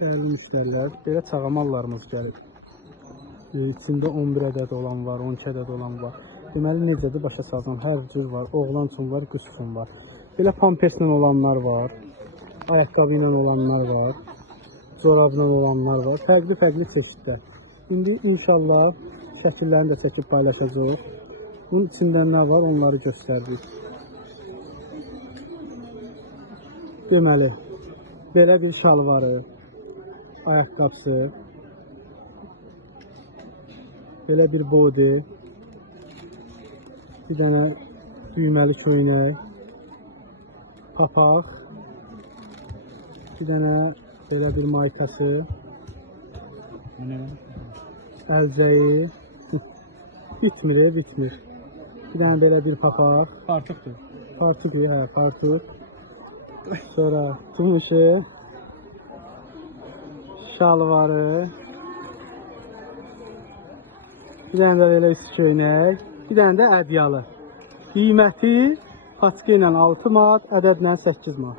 Dəyərli müştərilər, belə çağamallarımız gəlib. İçində 11 ədəd olan var, 12 ədəd olan var. Deməli, necədir başa salsam, hər cür var. Oğlan üçün var, qız üçün var. Belə pamperslə olanlar var, ayaqqabı ilə olanlar var, corabla olanlar var. Fərqli çeşiddə. İndi inşallah şəkillərini də çəkib paylaşacağıq. Bunun içində nə var, onları göstərdik. Deməli, belə bir şalvarı, ayaqqabısı, belə bir body, bir dənə düyməli köynək, papaq, bir dənə belə bir maykası, əlcəyi, bitmir. Bir dənə belə bir papaq, Fartıqdır. fartuq, fartuq, sonra gümüşü, şalvarı, bir dənə də belə üst köynək, bir dənə də ədyalı. Qiyməti paçka ilə 6 manat, ədədlə 8 manat.